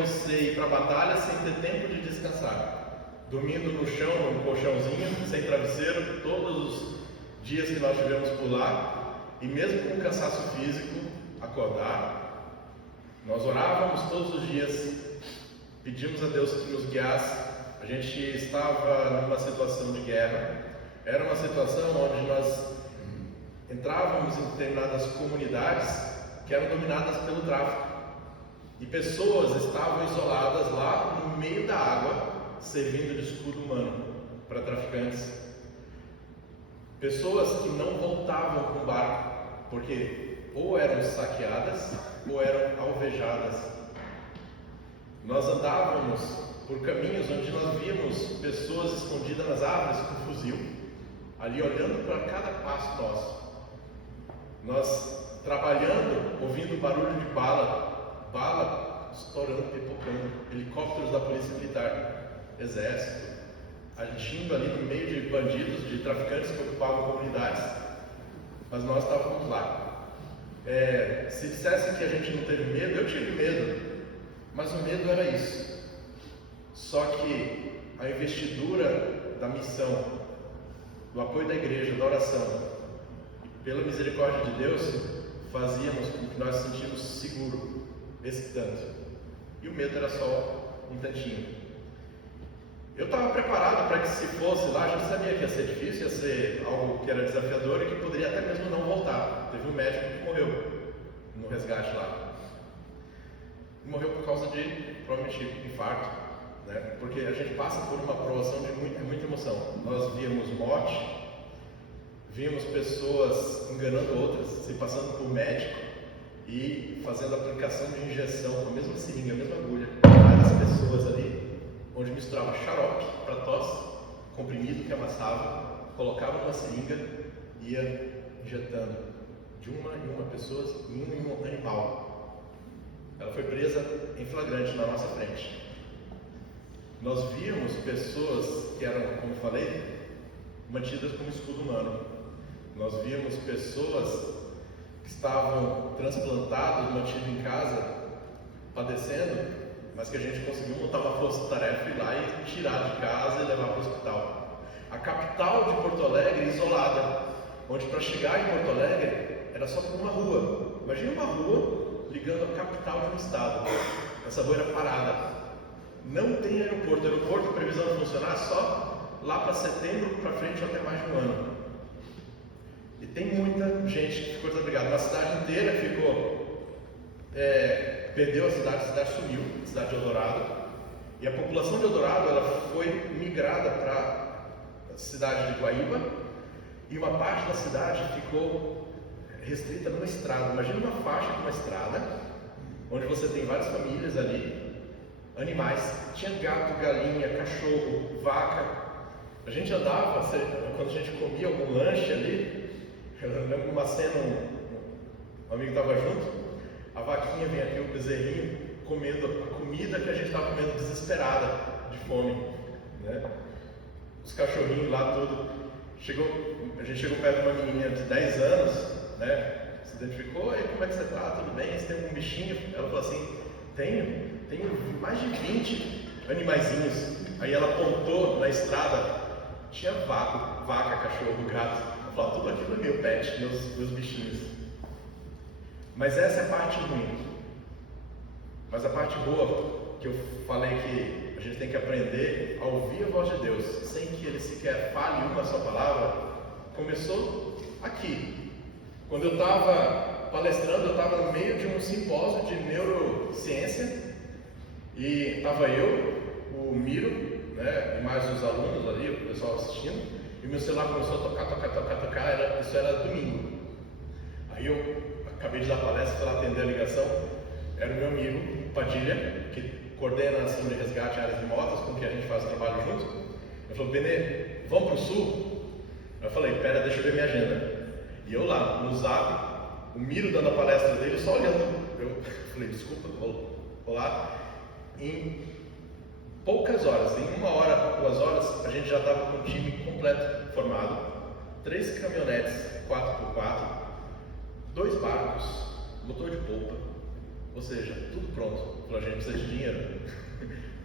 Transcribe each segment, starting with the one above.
você ir para a batalha sem ter tempo de descansar, dormindo no chão, num colchãozinho, sem travesseiro, todos os dias que nós tivemos por lá, e mesmo com cansaço físico, acordar. Nós orávamos todos os dias, pedimos a Deus que nos guiasse. A gente estava numa situação de guerra, era uma situação onde nós entrávamos em determinadas comunidades que eram dominadas pelo tráfico, e pessoas estavam isoladas lá no meio da água, servindo de escudo humano para traficantes. Pessoas que não voltavam com o barco, porque ou eram saqueadas ou eram alvejadas. Nós andávamos por caminhos onde nós víamos pessoas escondidas nas árvores com fuzil, ali olhando para cada passo nosso. Nós trabalhando, ouvindo barulho de bala estourando, pipocando, helicópteros da polícia militar, exército, agindo ali no meio de bandidos, de traficantes que ocupavam comunidades, mas nós estávamos lá. Se dissessem que a gente não teve medo, eu tive medo, mas o medo era isso. Só que a investidura da missão, do apoio da igreja, da oração, pela misericórdia de Deus, fazíamos com que nós nos sentíamos seguros esse tanto. E o medo era só um tantinho. Eu estava preparado para que, se fosse lá, a gente sabia que ia ser difícil, ia ser algo que era desafiador e que poderia até mesmo não voltar. Teve um médico que morreu no resgate lá. Morreu por causa de, provavelmente, infarto, né? Porque a gente passa por uma provação de muita emoção. Nós víamos morte, víamos pessoas enganando outras, se passando por médico e fazendo aplicação de injeção com a mesma seringa, a mesma agulha, várias pessoas ali, onde misturava xarope para tosse, comprimido que amassava, colocava numa seringa e ia injetando de uma em uma pessoa, em um animal. Ela foi presa em flagrante na nossa frente. Nós víamos pessoas que eram, como falei, mantidas como escudo humano. Nós víamos pessoas que estavam transplantados, mantidos em casa, padecendo, mas que a gente conseguiu montar uma força-tarefa e ir lá e tirar de casa e levar para o hospital. A capital de Porto Alegre isolada, onde para chegar em Porto Alegre era só por uma rua. Imagina uma rua ligando a capital de um estado. Essa rua era parada. Não tem aeroporto. O aeroporto, previsão de funcionar só lá para setembro, para frente, até mais de um ano. E tem muita gente que ficou desabrigada. Uma cidade inteira ficou, perdeu a cidade sumiu, a cidade de Eldorado. E a população de Eldorado, ela foi migrada para a cidade de Guaíba, e uma parte da cidade ficou restrita numa estrada. Imagina uma faixa de uma estrada, onde você tem várias famílias ali, animais. Tinha gato, galinha, cachorro, vaca. A gente andava, quando a gente comia algum lanche ali, eu lembro de uma cena, um amigo estava junto, a vaquinha vem aqui, o bezerrinho, comendo a comida que a gente estava comendo desesperada, de fome, né? Os cachorrinhos lá, tudo. A gente chegou perto de uma menininha de 10 anos, né? Se identificou, e como é que você está? Tudo bem? Você tem algum bichinho? Ela falou assim, tenho mais de 20 animaizinhos. Aí ela apontou na estrada, tinha vaca, cachorro, gato. Ela falou, tudo aquilo é meu pet, meus bichinhos. Mas essa é a parte ruim. Mas a parte boa, que eu falei que a gente tem que aprender a ouvir a voz de Deus, sem que Ele sequer fale uma só palavra, começou aqui. Quando eu estava palestrando, eu estava no meio de um simpósio de neurociência, e estava eu, o Miro, né, e mais os alunos ali, o pessoal assistindo, e meu celular começou a tocar, isso era domingo. Aí eu acabei de dar palestra, fui lá atender a ligação, era o meu amigo, Padilha, que coordena a ação de resgate em áreas remotas, com quem a gente faz o trabalho junto. Ele falou, Benê, vamos para o sul? Eu falei, pera, deixa eu ver minha agenda. E eu lá, no Zap, o Miro dando a palestra dele, só olhando. Eu falei, desculpa, vou lá. Em poucas horas, em 1 hora, 2 horas, a gente já estava com o time completo formado. 3 caminhonetes 4x4, 2 barcos, motor de polpa, Ou seja, tudo pronto. Falou, a gente precisa de dinheiro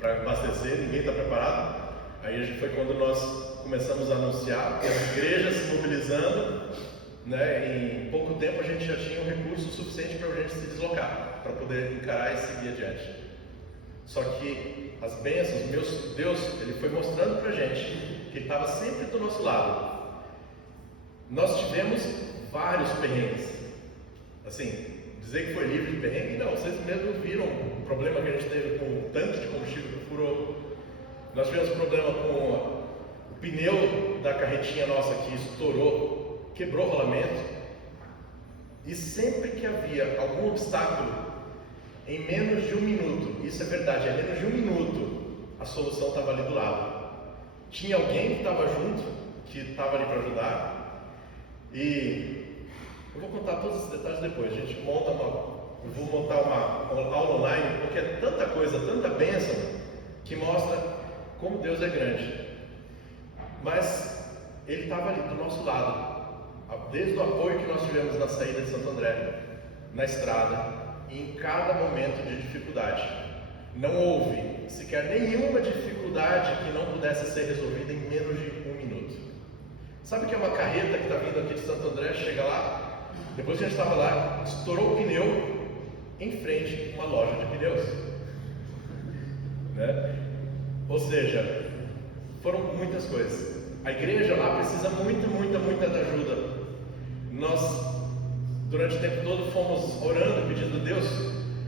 para abastecer, ninguém está preparado. Aí foi quando nós começamos a anunciar, e as igrejas se mobilizando, né? Em pouco tempo a gente já tinha um recurso suficiente para a gente se deslocar, para poder encarar e seguir adiante. Só que as bênçãos, Deus, Ele foi mostrando para a gente que Ele estava sempre do nosso lado. Nós tivemos vários perrengues. Assim, dizer que foi livre de perrengue, não, vocês mesmos viram o problema que a gente teve com o tanque de combustível que furou. Nós tivemos problema com o pneu da carretinha nossa que estourou, quebrou o rolamento. E sempre que havia algum obstáculo, em menos de 1 minuto, isso é verdade, em menos de 1 minuto, a solução estava ali do lado. Tinha alguém que estava junto, que estava ali para ajudar. E eu vou contar todos esses detalhes depois. A gente eu vou montar uma aula online, porque é tanta coisa, tanta bênção, que mostra como Deus é grande. Mas Ele estava ali do nosso lado, desde o apoio que nós tivemos na saída de Santo André, na estrada, e em cada momento de dificuldade. Não houve sequer nenhuma dificuldade que não pudesse ser resolvida em menos de 1 minuto. Sabe que é uma carreta que está vindo aqui de Santo André, chega lá, depois que a gente estava lá, estourou o pneu em frente a uma loja de pneus, né? Ou seja, foram muitas coisas. A igreja lá precisa muita da ajuda. Nós, durante o tempo todo, fomos orando, pedindo a Deus.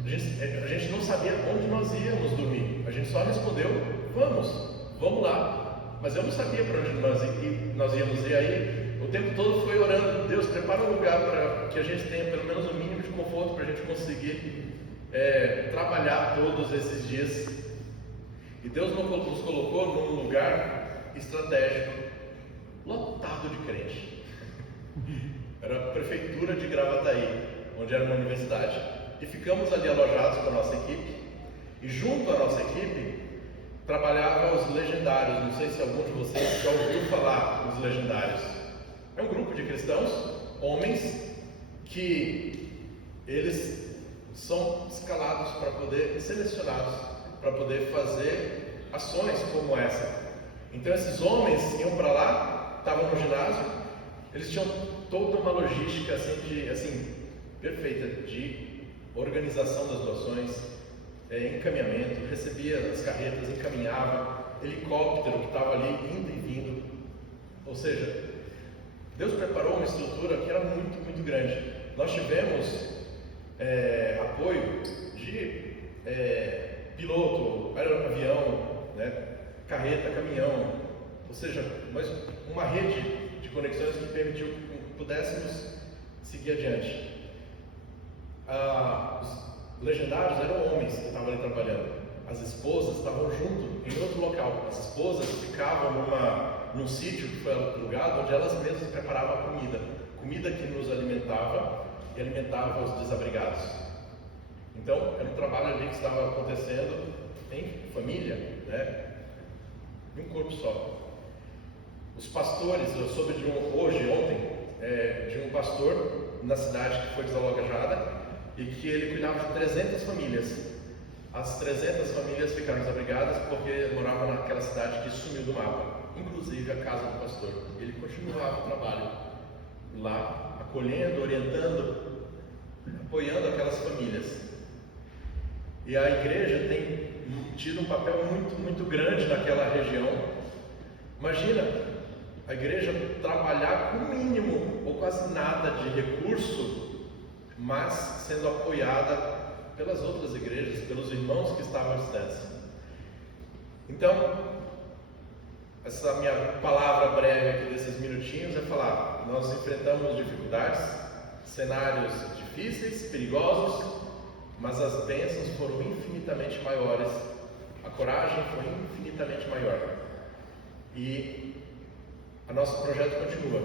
A gente não sabia onde nós íamos dormir. A gente só respondeu, vamos lá. Mas eu não sabia para onde nós íamos. E aí, o tempo todo foi orando, Deus, prepara um lugar para que a gente tenha pelo menos o mínimo de conforto para a gente conseguir trabalhar todos esses dias. E Deus nos colocou num lugar estratégico, lotado de crente. Era a prefeitura de Gravataí, onde era uma universidade. E ficamos ali alojados com a nossa equipe. E junto à nossa equipe trabalhava os legendários. Não sei se algum de vocês já ouviu falar dos legendários. É um grupo de cristãos, homens, que eles são escalados para poder, selecionados para poder fazer ações como essa. Então esses homens iam para lá, estavam no ginásio, eles tinham toda uma logística assim perfeita de organização das doações, encaminhamento, recebia as carretas, encaminhava, helicóptero que estava ali indo e vindo. Ou seja, Deus preparou uma estrutura que era muito grande. Nós tivemos apoio de piloto, avião, né, carreta, caminhão, ou seja, uma rede de conexões que permitiu que pudéssemos seguir adiante. Os legendários eram homens que estavam ali trabalhando. As esposas estavam junto em outro local. As esposas ficavam num sítio que foi alugado, onde elas mesmas preparavam a comida que nos alimentava e alimentava os desabrigados. Então, era um trabalho ali que estava acontecendo em família, né? Em um corpo só. Os pastores, eu soube ontem, de um pastor na cidade que foi desalojada e que ele cuidava de 300 famílias. As 300 famílias ficaram desabrigadas porque moravam naquela cidade que sumiu do mapa, inclusive a casa do pastor. Ele continuava o trabalho lá, acolhendo, orientando, apoiando aquelas famílias. E a igreja tem tido um papel muito grande naquela região. Imagina a igreja trabalhar com o mínimo ou quase nada de recurso, mas sendo apoiada pelas outras igrejas, pelos irmãos que estavam à distância. Então, essa minha palavra breve aqui desses minutinhos é falar: nós enfrentamos dificuldades, cenários difíceis, perigosos, mas as bênçãos foram infinitamente maiores, a coragem foi infinitamente maior. E o nosso projeto continua.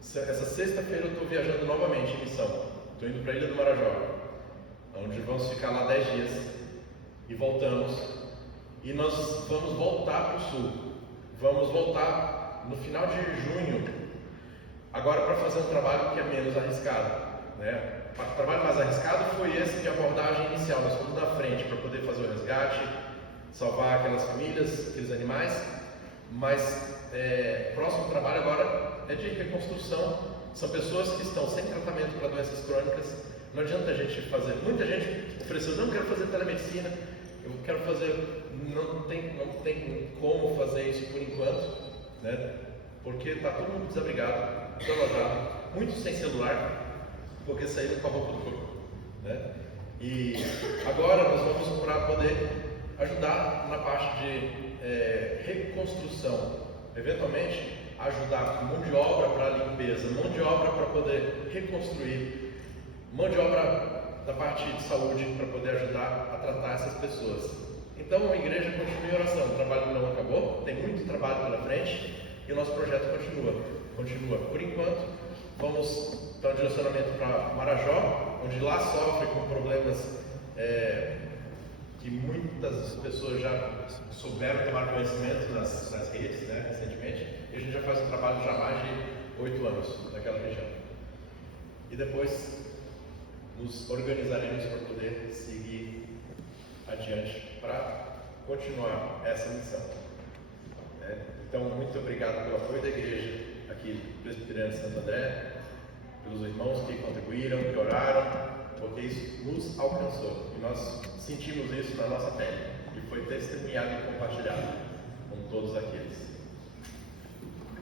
Essa sexta-feira eu estou viajando novamente em missão. Estou indo para a Ilha do Marajó, onde vamos ficar lá 10 dias e voltamos. E nós vamos voltar para o sul. Vamos voltar no final de junho, agora para fazer um trabalho que é menos arriscado, né? o trabalho mais arriscado foi esse de abordagem inicial. Nós fomos na frente para poder fazer o resgate, salvar aquelas famílias, aqueles animais, mas o próximo trabalho agora é de reconstrução. São pessoas que estão sem tratamento para doenças crônicas. Não adianta a gente fazer. Muita gente ofereceu, não quero fazer telemedicina, eu quero fazer, não tem como fazer isso por enquanto, né? Porque está todo mundo desabrigado, desalojado, muitos sem celular, porque saíram com a roupa do corpo, né? E agora nós vamos para poder ajudar na parte de reconstrução, eventualmente ajudar com mão de obra para limpeza, mão de obra para poder reconstruir, mão de obra da parte de saúde para poder ajudar a tratar essas pessoas. Então a igreja continua em oração, o trabalho não acabou, tem muito trabalho pela frente e o nosso projeto continua. Por enquanto, vamos para um direcionamento para Marajó, onde lá sofre com problemas que muitas pessoas já souberam tomar conhecimento nas redes, né, recentemente, e a gente já faz um trabalho já há mais de 8 anos naquela região. E depois nos organizaremos para poder seguir adiante para continuar essa missão. Então, muito obrigado pelo apoio da igreja aqui, Presbiteriana de Santo André, pelos irmãos que contribuíram, que oraram, porque isso nos alcançou e nós sentimos isso na nossa pele e foi testemunhado e compartilhado com todos aqueles.